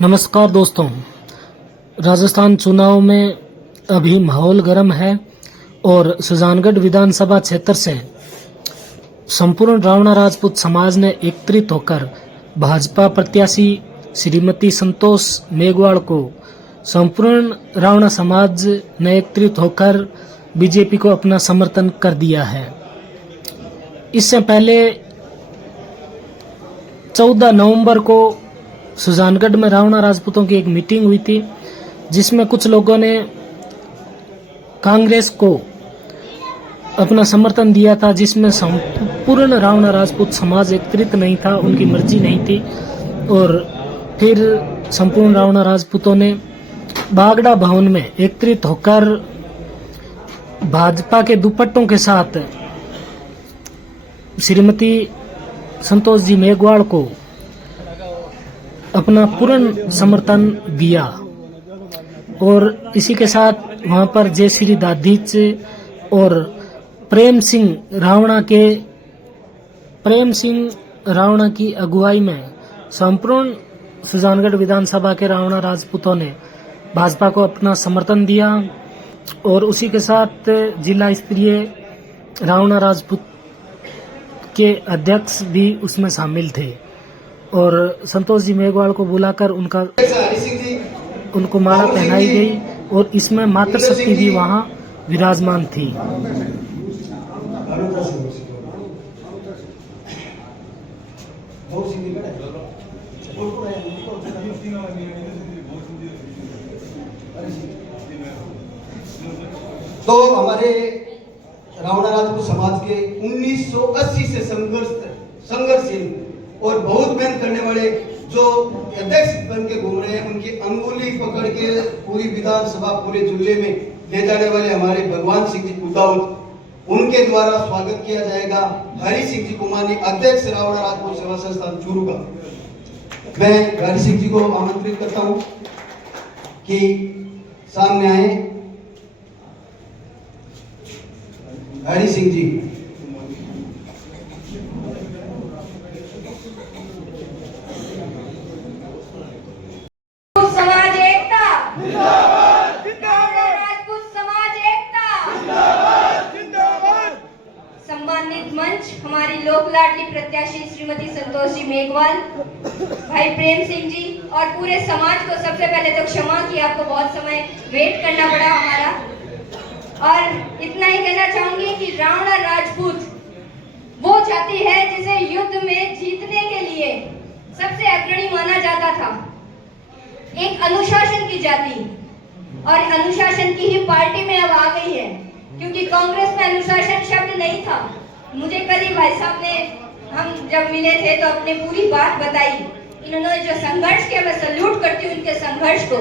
नमस्कार दोस्तों, राजस्थान चुनाव में अभी माहौल गर्म है और सुजानगढ़ विधानसभा क्षेत्र से संपूर्ण रावणा राजपूत समाज ने एकत्रित होकर भाजपा प्रत्याशी श्रीमती संतोष मेघवाल को संपूर्ण रावणा समाज ने एकत्रित होकर बीजेपी को अपना समर्थन कर दिया है। इससे पहले 14 नवंबर को सुजानगढ़ में रावणा राजपूतों की एक मीटिंग हुई थी, जिसमें कुछ लोगों ने कांग्रेस को अपना समर्थन दिया था, जिसमें संपूर्ण रावणा राजपूत समाज एकत्रित नहीं था, उनकी मर्जी नहीं थी। और फिर संपूर्ण रावणा राजपूतों ने बागड़ा भवन में एकत्रित होकर भाजपा के दुपट्टों के साथ श्रीमती संतोष जी मेघवाल को अपना पूर्ण समर्थन दिया। और इसी के साथ वहां पर जयश्री दाधीच और प्रेम सिंह रावणा की अगुवाई में संपूर्ण सुजानगढ़ विधानसभा के रावणा राजपूतों ने भाजपा को अपना समर्थन दिया। और उसी के साथ जिला स्तरीय रावणा राजपूत के अध्यक्ष भी उसमें शामिल थे और संतोष जी मेघवाल को बुलाकर उनको माला पहनाई गई और इसमें मातृशक्ति भी वहां विराजमान थी। तो हमारे रावणा राजपूत समाज के 1980 से संघर्षशील और बहुत मेहनत करने वाले जो अध्यक्ष बन के घूम रहे हैं, उनकी अंगुली पकड़ के पूरी विधानसभा पूरे जिले में ले जाने वाले हमारे भगवान सिंह जी कुदाउत, उनके द्वारा स्वागत किया जाएगा हरि सिंह जी कुमानी, अध्यक्ष रावणा राजपूत सेवा संस्थान चूरू का। मैं हरि सिंह जी को आमंत्रित करता हूं कि सामने आए। हरि सिंह जी, समाज एकता जिंदाबाद, जिंदाबाद, राजपूत समाज एकता जिंदाबाद, जिंदाबाद। सम्मानित मंच, हमारी लोक लाडली प्रत्याशी श्रीमती संतोष जी मेघवाल, भाई प्रेम सिंह जी और पूरे समाज को सबसे पहले तो क्षमा कि आपको बहुत समय वेट करना पड़ा हमारा। और इतना ही कहना चाहूंगी कि रावणा राजपूत वो जाति है जिसे युद्ध में जीतने के लिए सबसे अग्रणी माना जाता था, एक अनुशासन की जाति। और अनुशासन की ही पार्टी में अब आ गई है, क्योंकि कांग्रेस में अनुशासन शब्द नहीं था। मुझे कल ही भाई साहब ने, हम जब मिले थे तो अपने पूरी बात बताई। इन्होंने जो संघर्ष किया, मैं सल्यूट करती हूँ इनके संघर्ष को।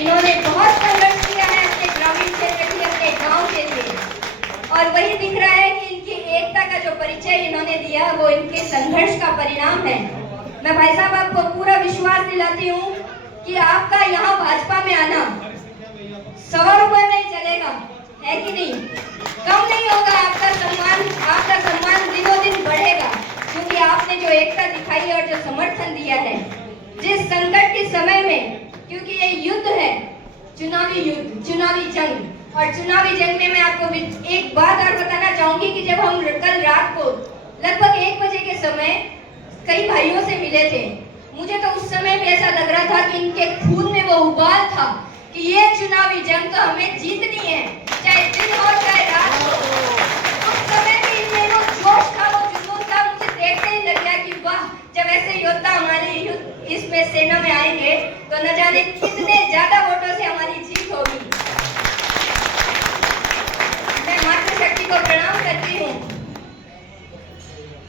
इन्होंने बहुत संघर्ष किया है अपने ग्रामीण क्षेत्र के लिए, अपने गांव के लिए, और वही दिख रहा है कि इनकी एकता का जो परिचय इन्होंने दिया वो इनके संघर्ष का परिणाम है। मैं भाई साहब आपको पूरा विश्वास दिलाती हूँ कि आपका यहाँ भाजपा में आना 100 रुपए में ही चलेगा, है कि नहीं? कम नहीं होगा। आपका सम्मान दिनों दिन बढ़ेगा, क्योंकि आपने जो एकता दिखाई और जो समर्थन दिया है जिस संकट के समय में, क्योंकि ये युद्ध है, चुनावी युद्ध, चुनावी जंग। और चुनावी जंग में मैं आपको एक बात और बताना चाहूंगी कि जब हम कल रात को लगभग 1 बजे के समय कई भाइयों से मिले थे, मुझे तो उस समय भी ऐसा लग रहा था कि इनके खून में वो उबाल था कि ये चुनावी जंग तो हमें जीतनी है, चाहे दिन हो चाहे रात हो। उस समय भी इनमें वो जोश था, वो जुनून था। मुझे देखते ही लग गया कि वाह, जब ऐसे योद्धा हमारी इसमें सेना में आएंगे तो न जाने कितने ज्यादा वोटों से हमारी जीत होगी। मैं मातृशक्ति को प्रणाम करती हूँ।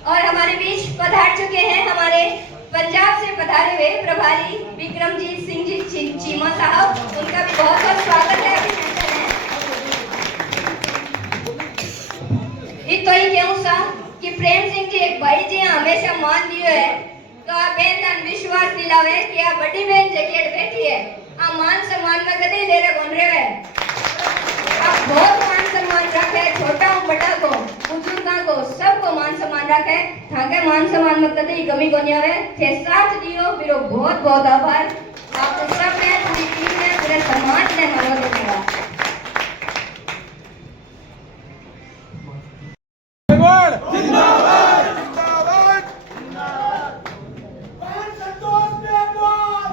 और हमारे बीच पधार चुके हैं हमारे पंजाब से पधारे हुए प्रभारी विक्रमजीत सिंह जी चीमा साहब, उनका भी बहुत बहुत स्वागत है, अभिनंदन है। तो ही कहूँ सा कि प्रेम सिंह जी एक भाई जी हमेशा मान दियो है, तो आ बेन तन विश्वास दिलावे कि आ बड़ी बहन जगह बैठी है, आ मान सम्मान में कदे ले रहे बन रहे है। आप बहुत मान सम्मान रखे, छोटा हो बड़ा को, बुजुर्गा को, सबको मान सम्मान रखे। थाके मान सम्मान में कदे कमी को नहीं आवे। थे साथ दियो, मेरा बहुत बहुत आभार।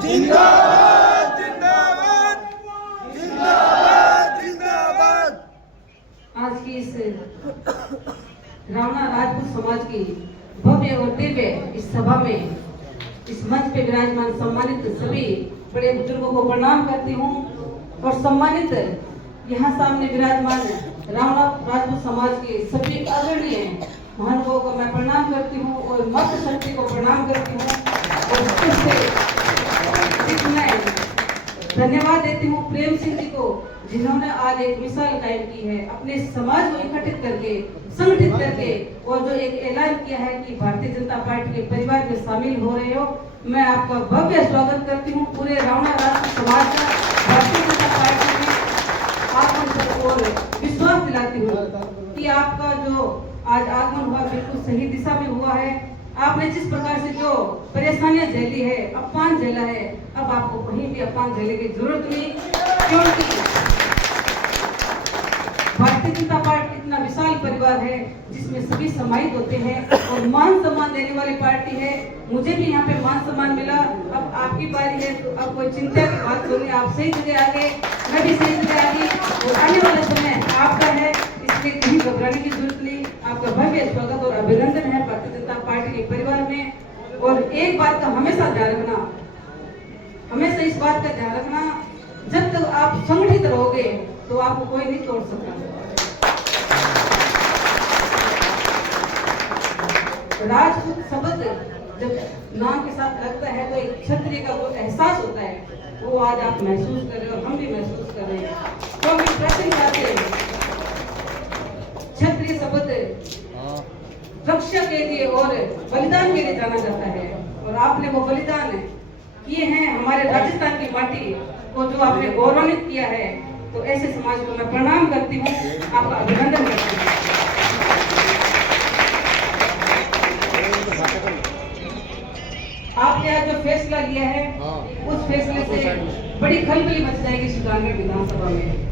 जिंदाबाद जिंदाबाद जिंदाबाद जिंदाबाद। आज की इस रावणा राजपूत समाज की भव्य और दिव्य इस सभा में इस मंच पे विराजमान सम्मानित सभी बड़े बुजुर्गों को प्रणाम करती हूँ और सम्मानित यहाँ सामने विराजमान रावणा राजपूत समाज के सभी आदरणीय महानुभावों को मैं प्रणाम करती हूँ और मत शक्ति को प्रणाम करती हूँ और उससे धन्यवाद देती हूँ प्रेम सिंह जी को, जिन्होंने आज एक मिसाल कायम की है अपने समाज को इकट्ठित करके, संगठित करके और जो एक ऐलान किया है कि भारतीय जनता पार्टी के परिवार में शामिल हो रहे हो। मैं आपका भव्य स्वागत करती हूँ पूरे रावणा राजपूत समाज का भारतीय जनता पार्टी में आगमन और विश्वास दिलाती हूँ कि आपका जो आज आगमन हुआ बिल्कुल सही दिशा में हुआ है। आपने जिस प्रकार से जो परेशानियां झेली है, अपमान झेला है, अब आपको कहीं भी अपमान झेलने की जरूरत नहीं, क्योंकि भारतीय जनता पार्टी इतना विशाल परिवार है जिसमें सभी समाहित होते हैं और मान सम्मान देने वाली पार्टी है। मुझे भी यहाँ पे मान सम्मान मिला, अब आपकी बारी है, तो अब कोई चिंता की बात नहीं, आप सही जगह आ गए, मैं भी सही जगह आ गई और आने वाला समय आपका है, इसलिए कहीं घबराने की जरूरत नहीं। आपका भव्य स्वागत और अभिनंदन है भारतीय जनता पार्टी के परिवार में। और एक बात का हमेशा ध्यान रखना, हमेशा इस बात का ध्यान रखना, जब तक आप संगठित रहोगे तो आपको कोई नहीं तोड़ सकता। राजपूत शब्द जब नाम के साथ लगता है तो एक क्षत्रिय का जो एहसास होता है वो आज आप महसूस कर रहे हो और हम भी महसूस कर रहे हैं, क्योंकि प्राचीन काल से क्षत्रिय शब्द रक्षा के लिए और बलिदान के लिए जाना जाता है और आपने वो बलिदान किए हैं हमारे राजस्थान की माटी को जो आपने गौरवान्वित किया है, तो ऐसे समाज को मैं प्रणाम करती हूँ, आपका अभिनंदन करती हूँ। आपने आज जो फैसला लिया है उस फैसले से बड़ी खलबली मच जाएगी सुजानगढ़ विधानसभा में।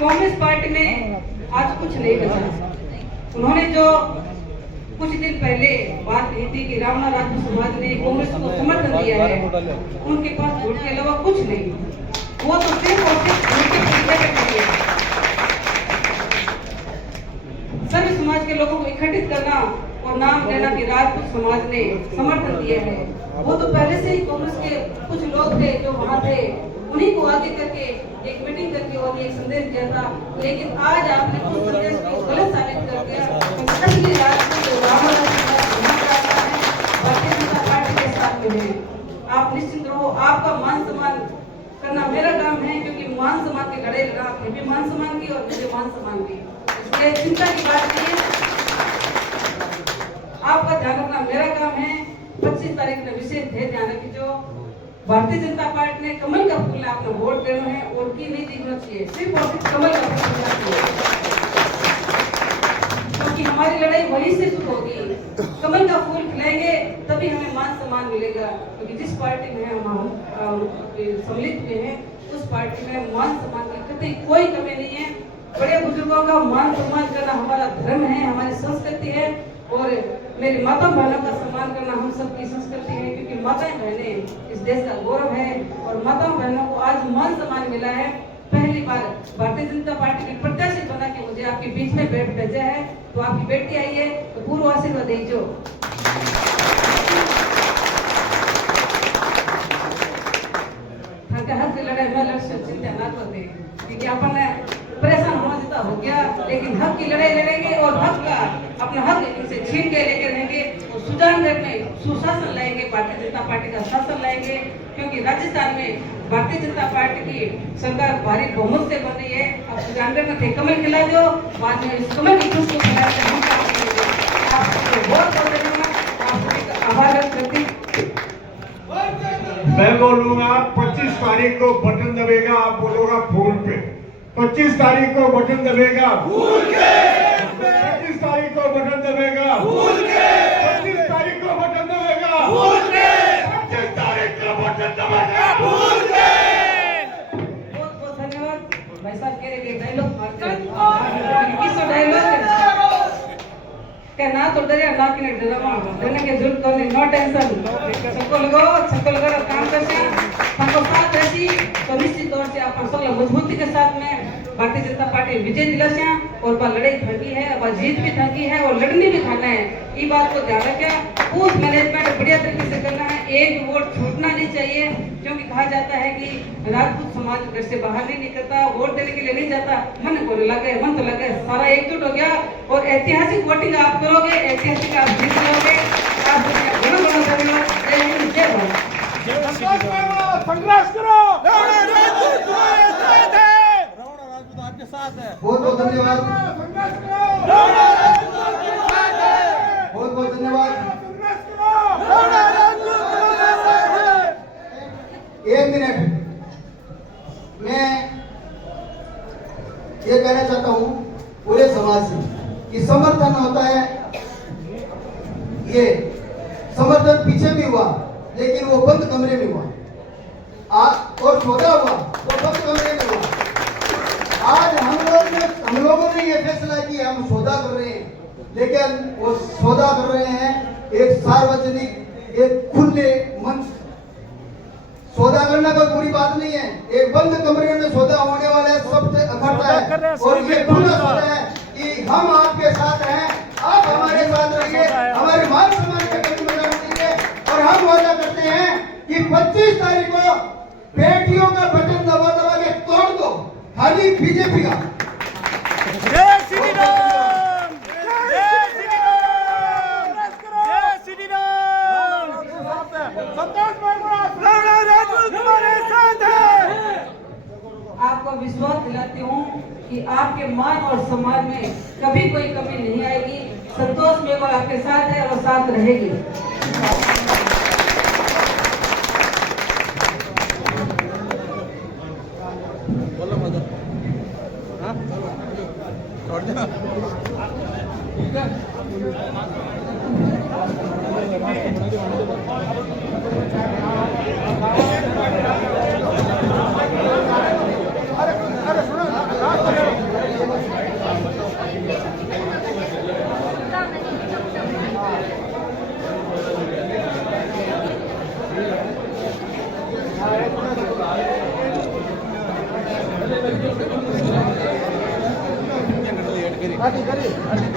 कांग्रेस पार्टी में आज कुछ नहीं बचा। उन्होंने जो कुछ दिन पहले बात कही थी कि रावणा राजपूत समाज ने कांग्रेस को समर्थन दिया है, उनके पास झूठ के अलावा कुछ नहीं, वो तो सिर्फ और सिर्फ झूठ के परिचय के लिए सभी समाज के लोगों को इकट्ठित करना और नाम लेना कि राजपूत समाज ने समर्थन दिया है। वो तो पहले से ही कांग्रेस के कुछ लोग थे जो वहां थे, उन्हीं को आगे करके एक मीटिंग करके और एक संदेश दिया था, लेकिन आज आपने उस संदेश को गलत साबित कर दिया। असली राजपूत भारतीय जनता पार्टी के साथ में है। आप निश्चित रहो, आपका मान सम्मान करना मेरा काम है, क्योंकि मान सम्मान की लड़ाई लड़ा, आपने भी मान सम्मान की और मुझे मान सम्मान की, इसलिए चिंता की बात नहीं है। आपका ध्यान रखना मेरा काम है। 25 तारीख में विशेष ध्यान रखिए, जो भारतीय जनता पार्टी ने कमल का फूल आपने वोट देना है और की नहीं दिखना चाहिए, सिर्फ और सिर्फ कमल का फूल दिखना चाहिए, क्योंकि हमारी लड़ाई वहीं से शुरू होगी। कमल का फूल खिलाएंगे तभी हमें मान सम्मान मिलेगा, क्योंकि जिस पार्टी में हम सम्मिलित हुए हैं उस पार्टी में मान सम्मान की कतई कोई कमी नहीं है। बड़े बुजुर्गों का मान सम्मान करना हमारा धर्म है, हमारी संस्कृति है और मेरी माता बहनों का सम्मान करना हम सबकी संस्कृति है, क्योंकि माताएं बहनें इस देश का गौरव है और माता बहनों को आज मान सम्मान मिला है। पहली बार भारतीय जनता पार्टी की प्रत्याशी बना के मुझे आपके बीच में भेजा है, तो आपकी बेटी आई है तो पूर्व आशीर्वाद दीजिए। हक की लड़ाई में लक्ष्य चिंता न करते, क्योंकि अपन परेशान होना जितना हो गया, लेकिन हक की लड़ाई लड़ेंगे और हक का अपना हक इनसे छीन के लेके रहेंगे और सुजानगढ़ में सुशासन लाएंगे, भारतीय जनता पार्टी का शासन लाएंगे, क्योंकि राजस्थान में भारतीय जनता पार्टी की सरकार भारी बहुमत से बन रही है। अब सुजानगढ़ में थे कमल खिला दो, बाद में इस कमल की खुशबू फैलाते हम काम करेंगे। आपको बहुत बहुत धन्यवाद, आप सभी का आभार व्यक्त करती। मैं बोलूंगा 25 तारीख को बटन दबेगा, आप बोलोगा फूल पे। 25 तारीख को बटन दबेगा फूल के, 25 तारीख को बटन दबेगा फूल के, 25 तारीख को बटन दबेगा फूल के, 25 तारीख को बटन दबेगा फूल के। बहुत बहुत धन्यवाद भाई साहब, कह रहे डायलॉग मारते हैं, किस डायलॉग कहना तो डरिया ना कि डरमा डरने की जरूरत नहीं, नो टेंशन। छक्को लगो काम करते ताको साथ रहती तो निश्चित तौर से अपन सब मजबूती के साथ में भारतीय जनता पार्टी विजय दिलासिया और पर लड़ाई थकी है, पर जीत भी थकी है और लड़नी भी खाना है। ये बात को ध्यान रखिए, बूथ मैनेजमेंट बढ़िया तरीके से करना है, एक वोट छूटना नहीं चाहिए, क्योंकि कहा जाता है कि राजपूत समाज घर से बाहर नहीं निकलता, वोट देने के लिए नहीं जाता, मन को लगे, मन तो लगे, सारा एकजुट हो गया और ऐतिहासिक वोटिंग आप करोगे, ऐतिहासिक आप जीत लोगे। आप घणो धन्यवाद। जय हिंद, जय भारत। संघर्ष करो, रावणा राजपूत तुम्हारे साथ है, रावणा राजपूत आपके साथ है। बहुत बहुत धन्यवाद, संघर्ष करो, रावणा राजपूत आपके साथ है, बहुत बहुत धन्यवाद। संघर्ष करो, रावणा राजपूत तुम्हारे साथ है। 1 मिनट, मैं ये कहना चाहता हूँ पूरे समाज से कि समर्थन होता है, ये समर्थन पीछे भी हुआ लेकिन वो बंद कमरे में हुआ, और सौदा हुआ वो बंद कमरे में हुआ। आज हम लोगों ने ये फैसला किया, हम सौदा कर रहे हैं, लेकिन वो सौदा कर रहे हैं एक सार्वजनिक, एक खुले मंच। सौदा करना कोई बुरी बात नहीं है, एक बंद कमरे में सौदा होने वाला है, सबसे अखरता है और ये खुला सौदा है कि हम आपके साथ हैं, आप हमारे साथ रहिए, हमारे मान सम्मान के कदम दीजिए। और हम वादा करते हैं कि 25 तारीख को बेटियों का बटन दबा दबा के तोड़ दो, खाली बीजेपी का। जय श्री राम, जय श्री राम, जय श्री राम। संतोष भाई, रावणा राजपूत तुम्हारे साथ है। आपको विश्वास दिलाती हूँ कि आपके मान और सम्मान में कभी कोई कमी नहीं आएगी। संतोष मेवाड़ आपके साथ है और साथ रहेगी। કરી